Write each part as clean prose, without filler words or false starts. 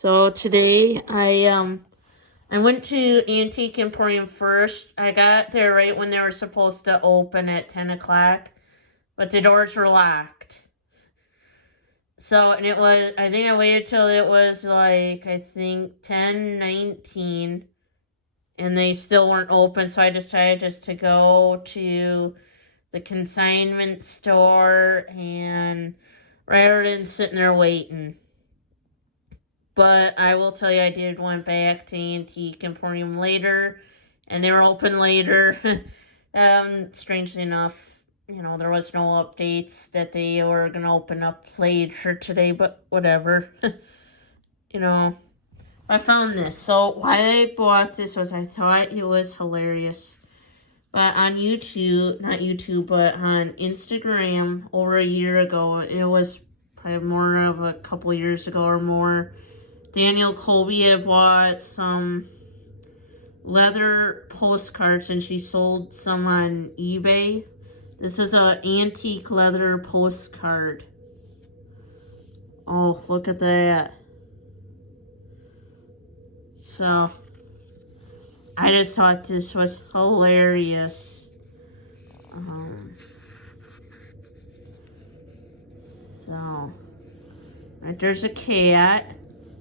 So today I went to Antique Emporium first. I got there right when they were supposed to open at 10 o'clock, but the doors were locked. So, and I think I waited till it was like, I think 10:19, and they still weren't open, so I decided just to go to the consignment store and rather than sitting there waiting. But I will tell you, I did went back to Antique Emporium later, and they were open later. Strangely enough, there was no updates that they were gonna open up later today, but whatever. you know, I found this. So why I bought this was I thought it was hilarious. But on YouTube, not YouTube, but on Instagram over a year ago, it was probably more of a couple years ago or more. Daniel Colby had bought some leather postcards and she sold some on eBay. This is an antique leather postcard. Oh, look at that. So, I just thought this was hilarious. So, right there's a cat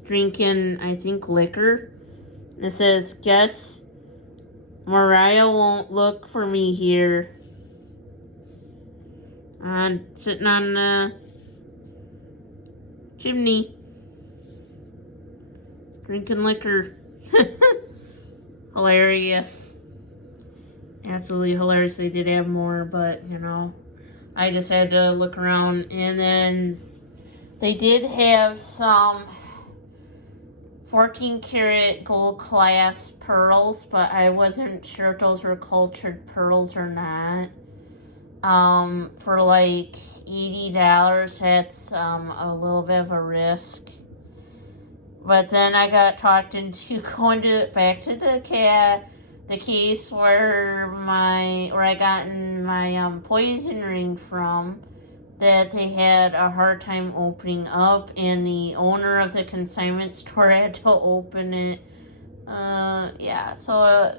drinking, I think, liquor. And it says, guess Mariah won't look for me here. Sitting on the chimney. Drinking liquor. Hilarious. Absolutely hilarious. They did have more, but, I just had to look around. And then they did have some 14 karat gold class pearls, but I wasn't sure if those were cultured pearls or not. For like $80, that's a little bit of a risk. But then I got talked into going back to the case where I gotten my poison ring from, that they had a hard time opening up, and the owner of the consignment store had to open it. So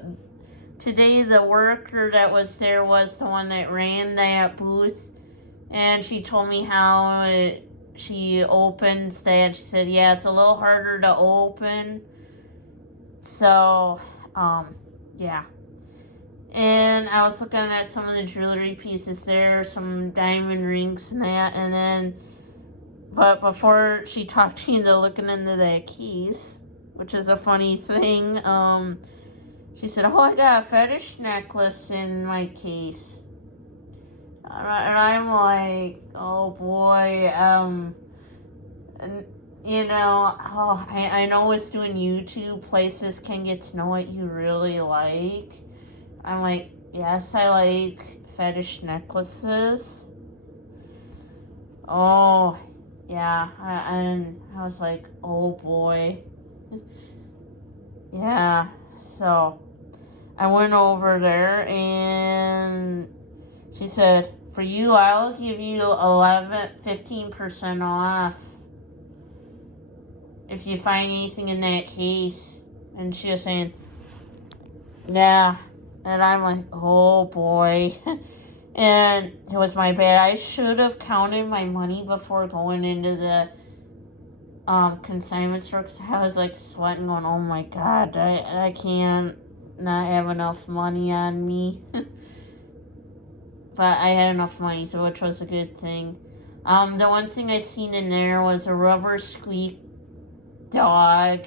today the worker that was there was the one that ran that booth, and she told me how she opens that. She said, yeah, it's a little harder to open. So, yeah. And I was looking at some of the jewelry pieces there, some diamond rings and that, and then, but before she talked me into looking into the keys, which is a funny thing, she said, oh, I got a fetish necklace in my case. And I'm like, oh boy, and, I know with doing YouTube, places can get to know what you really like. I'm like, yes, I like fetish necklaces. Oh, yeah, and I was like, oh boy. Yeah, so I went over there and she said, for you, I'll give you 15% off if you find anything in that case. And she was saying, yeah. And I'm like, oh boy. And it was my bad. I should have counted my money before going into the consignment store, because I was like sweating, going, oh my god, I can't not have enough money on me. But I had enough money, so which was a good thing. The one thing I seen in there was a rubber squeak dog.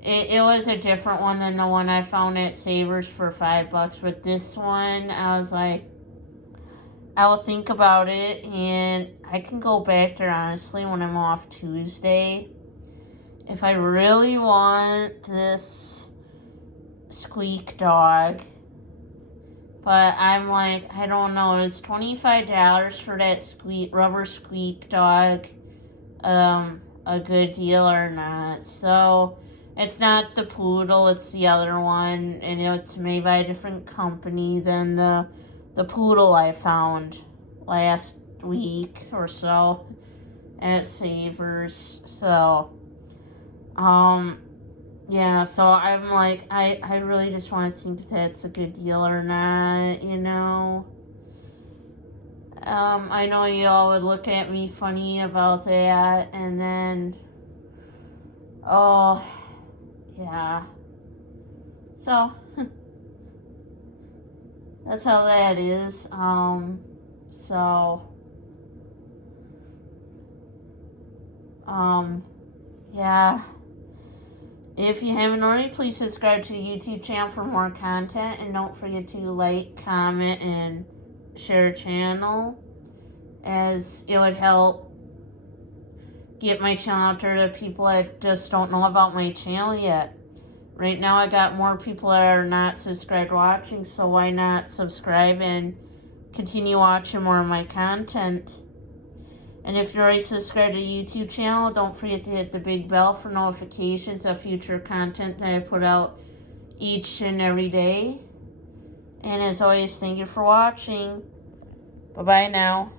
It was a different one than the one I found at Savers for $5, but this one, I was like, I will think about it, and I can go back there, honestly, when I'm off Tuesday. If I really want this squeak dog, but I'm like, I don't know, is $25 for that rubber squeak dog a good deal or not? So it's not the poodle, it's the other one, and it's made by a different company than the poodle I found last week or so at Savers. So Yeah, so I'm like, I really just want to think if that's a good deal or not, you know. I know you all would look at me funny about that, and then, oh, yeah. So, that's how that is. So, yeah. If you haven't already, please subscribe to the YouTube channel for more content, and don't forget to like, comment, and share the channel, as it would help get my channel out there to people that just don't know about my channel yet. Right now I got more people that are not subscribed watching, so why not subscribe and continue watching more of my content. And if you're already subscribed to the YouTube channel, don't forget to hit the big bell for notifications of future content that I put out each and every day. And as always, thank you for watching. Bye-bye now.